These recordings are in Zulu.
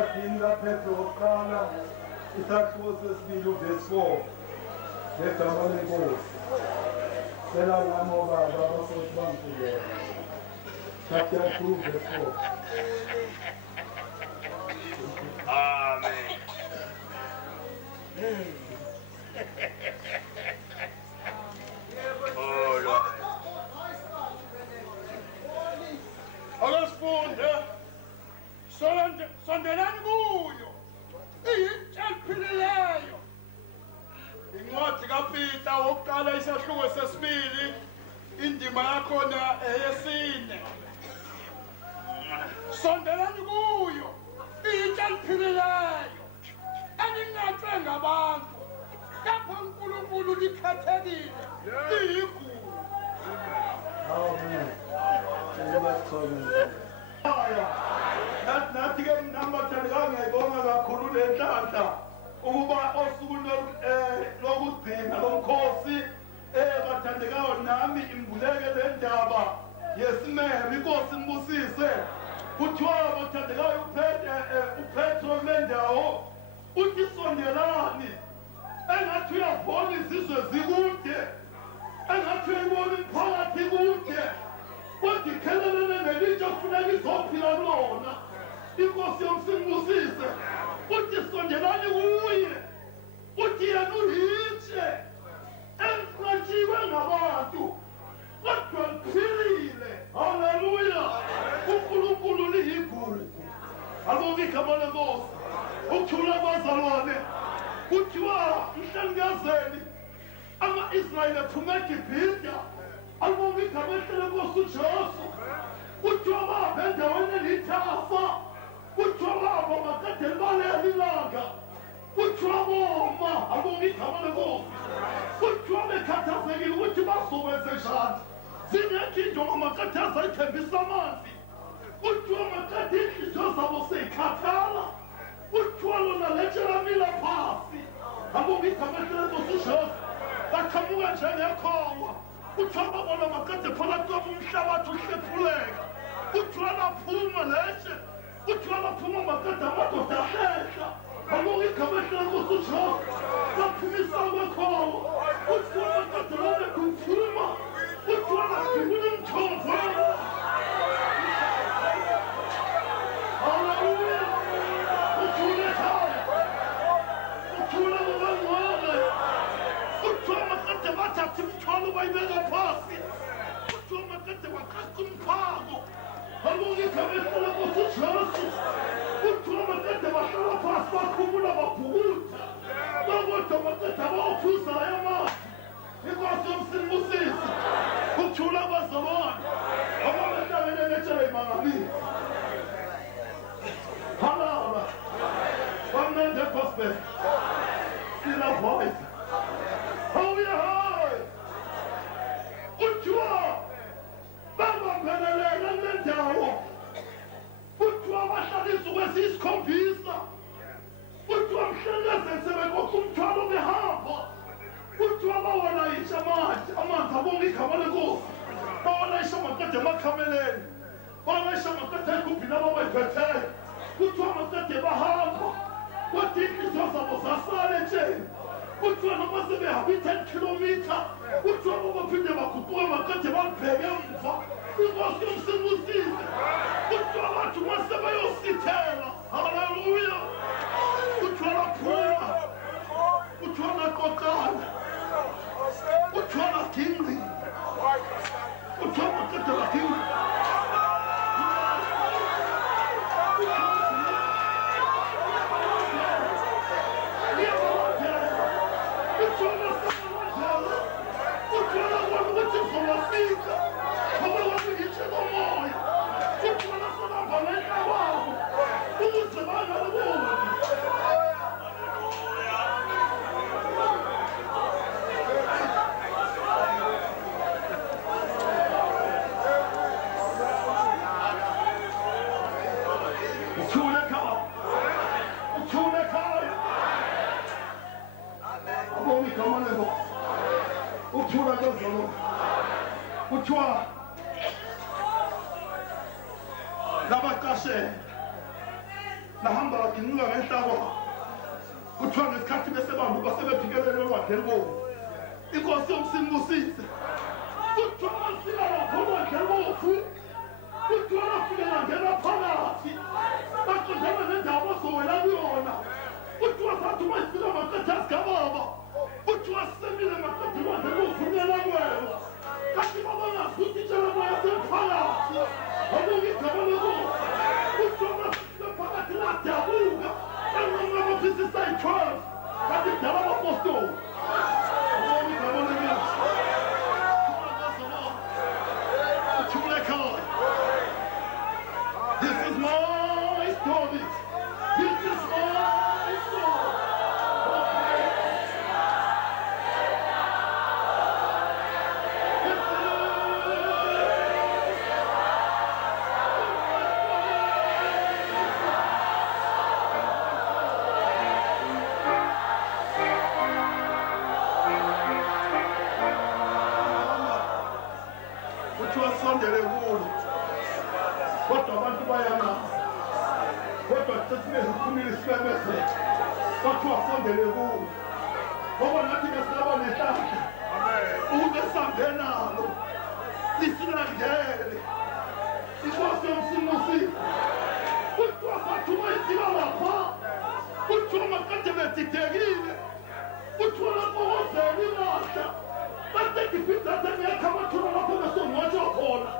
encwadini kaPetro wokuqala isakhiwo sesibili uvesi 4 ngegama lenkosi. Cela nami obaba abasothi bangifundele. Chapter 2 verse 4. Amen. Oh Lord. Akasifunde sondelani kuyo iyintsha eliphilileyo. Incwadi kaPeter wokuqala isahluko sesibili indima yakhona eyesine. Sondelani kuyo iyintsha eliphilileyo elingathwe ngabantu kapha uNkulunkulu likhethekile liyigugu. Amen. Nathi-ke mnambathandekayo ngiyayibonga kakhulu le nhlanhla ukuba osuku lokugcina lomkhosi bathandekayo nami imbuleke le ndaba yesimeme inkosi nibusise. Kuthiwa bathandekayo uPetro kule ndawo uthi sondelani engathi uyabona izizwe zikude engathi uyayibona imiphakathi kude kodwa ikhelelene nelitsha kufuneka izophila kulona. Inkosi yomsinibusise uthi sondelani kuye uthi yena uyitshe enqatshiwe ngabantu kodwa liphilile. Haleluya. uNkulunkulu liyigugu. Alubonga igama lenkosi. Ukuthula abazalwane kuthiwa mhlengazeli ama-Israyeli aphuma eGibhithe. Alubonga igama elihle lenkosi uJesu. Kuthiwa baba endaweni elithafa. Kuthiwa baba makade libalele ilanga. Kuthiwa boma. Alubonga igama lenkosi. Kuthiwa bekhathazekile ukuthi bazobenze njani. Zingekho injongo makade azayithembisa amanzi. Kuthiwa makade inhliziyo zabo seyikhathala. Kuthiwa lona letshelamila phasi. Alubonga igama elihle lenkosi uJesu. Baqhamuka njengekhowa. Kuthiwa babona makade phakathi kwabo umhlabathi uhlephuleka. Kuthiwa laphuma leshe. Kuthiwa laphuma makade amadoda ahehla. Alubonga igama elihle lenkosi uJesu. Baphumisa kwekhowa. Kuthiwa makade lale kuphuma. Kuthiwa laphimula umthombo. Haleluya. Kuthule ekhaya. Kuthule kubangcwele. Kuthiwa makade bathatha imithwalo bayibeka phasi. Kuthiwa makade baqaqa umphako. Alubonga igama elihle lenkosi uJesu. Kuthiwa makade bahlala phasi bakhumula babhukuda. Bakodwa makade abawaphuzayo amanzi. Inkosi yomsinibusise. Kuthula abazalwane ababehlangene netshela imangalisa. Halala. Bamnende gospel. Still a voice. Hallelujah. Kuthiwa babambelelene le ndawo. Kuthiwa bahlala insuku eziyisikhombisa. Kuthiwa mhlengazeli sebekokha umthwalo behamba. Kuthiwa bawalayisha amanzi abonga igama lenkosi. Bawalayisha makade emakhameleni. Bawalayisha makade egubhini ababayiphetheyo. Kuthiwa makade bahamba kodwa inhliziyo zabo zasala etsheni. Kuthiwa noma sebehamba i-10 kilometer. Kuthiwa baphinde baguquke makade balibheke emva. Inkosi yomsinibusise. Kuthiwa bathi uma sebeyosithela. Haleluya. Kuthiwa laphuma. Kuthiwa laqoqana. Kuthiwa laginqi. Kuthiwa makade laginqi. Kuthiwa labaqashela nahamba laginuka ngenhlabo kuthiwa ngesikhathi besebantu basebephikelele olwadleli bovu inkosi yomsimbusise kuthiwa masika lakhona odleli bovu kuthiwa lafike langena phakathi baqondana nendawo ozowela kuyona kuthiwa sathi uma ifika maqeda sikababa kuthiwa sisemile maqeda olwadleli bovu unyelakwela kanti babangazuthi tshelamoya semphakathi abuka igama lekubo kuthiwa masifike phakathi ladabuka enqamabafisi sayi-12 kanti dala abapostoli abuka igama lekubo This is my story. This is my story. Sondele kulo kodwa abantu bayanga kodwa sesineziphumile sisemese kwathiwa sondele kulo ngoba nathi besaba nehlahla ube sambenalo lisilandele inkosi yomsimusile kuthiwa sathuma isika lapha kuthiwa makade bedidekile kuthiwa lapho wozela ilahla basedifidata ngiyakhamathuba lapho besongwatshwa khona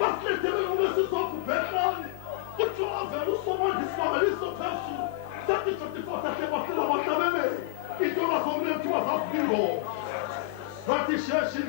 basilethele ube sisokubhehlane kuthiwa avele usomandisimakaliso phezulu sathi 24 sahle bahlala bahlabelele intoba somle kuthiwa zafika ingoma zathi sheshi